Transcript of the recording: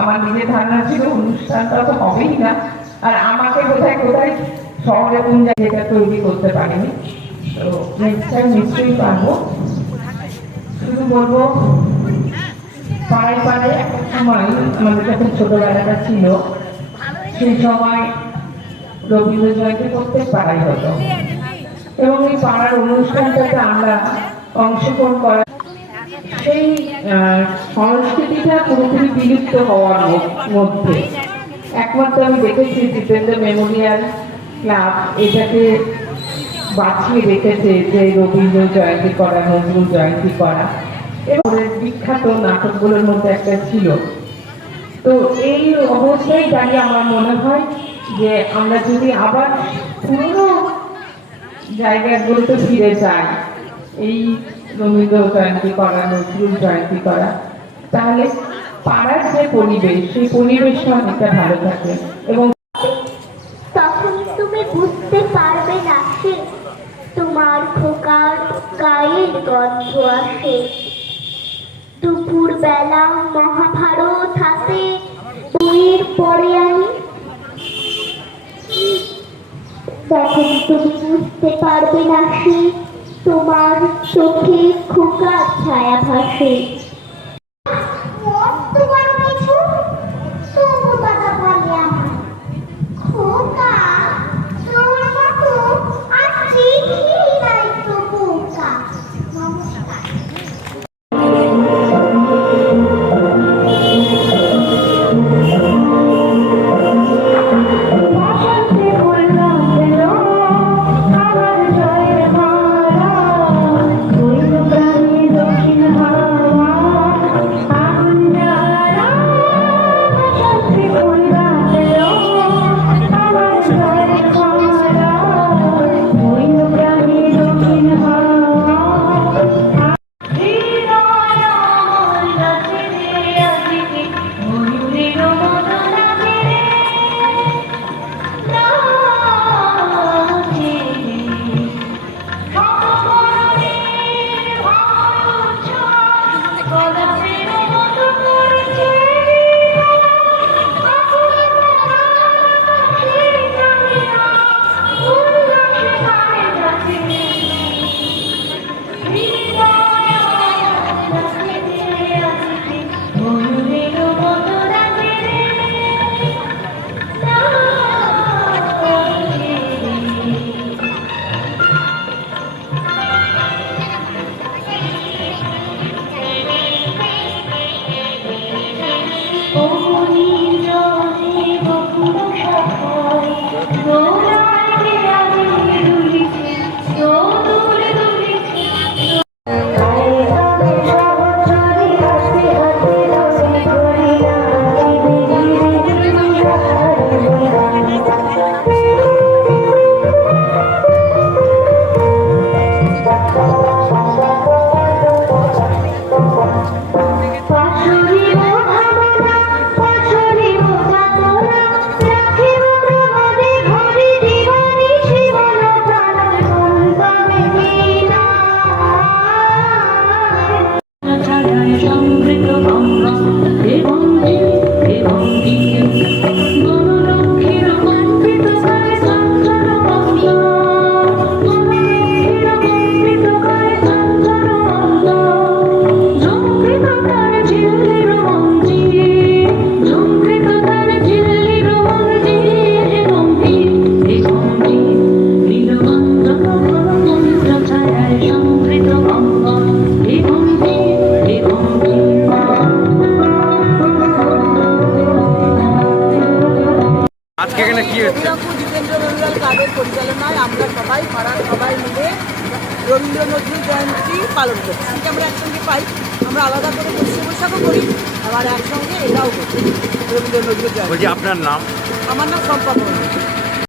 আমার নিজের ধারণা ছিল অনুষ্ঠানটা তো হবেই না, আর আমাকে কোথায় কোথায় শহরে কোন জায়গাটা তৈরি করতে পারিনি। তো নেক্সট টাইম নিশ্চয়ই পারবো। শুধু বলবো, পাড়ায় পাড়ায় একটা সময় আমাদের যখন ছোটবেলাটা ছিল, সেই সময় রবীন্দ্র জয়ন্তী প্রত্যেক পাড়ায় হতো, এবং এই পাড়ার অনুষ্ঠানটাতে আমরা অংশগ্রহণ করা, সেই সংস্কৃতিটা পুরোপুরি বিলুপ্ত হওয়ার মধ্যে একমাত্র আমি দেখেছি জিতেন্দ্র মেমোরিয়াল ক্লাব এটাকে বাঁচিয়ে রেখেছে, যে রবীন্দ্র জয়ন্তী করা, নজরুল জয়ন্তী করা, এবং বিখ্যাত নাটকগুলোর মধ্যে একটা ছিল। তো এই অবস্থায় দাঁড়িয়ে আমার মনে হয় যে আমরা যদি আবার পুরনো জায়গাগুলোতে ফিরে যাই, এই রবীন্দ্র জয়ন্তী করা, নজরুল জয়ন্তী করা, তাহলে পাড়ার যে পরিবেশ, সেই পরিবেশটা অনেকটা ভালো থাকে। এবং তখন তুমি বুঝতে পারবে না সে তোমার খোকার গায়ের গন্ধ আসে। দুপুর বেলা মহাভারত হাতে বইয়ের পরে আনি, তখন তুমি বুঝতে পারবে না সে তোমার চোখে খোকার ছায়া ভাসে। জিতেন্দ্র মেমোরিয়াল ক্লাবের পরিচালনায় আমরা সবাই পাড়ার সবাই মিলে রবীন্দ্র নজরুল জয়ন্তী পালন করছি। আমরা একসঙ্গে পাই, আমরা আলাদা করে পশ্চিম বৈশাখও করি, আবার একসঙ্গে এটাও করি রবীন্দ্র নজরুল জয়ন্তী। আপনার নাম? আমার নাম সম্পা।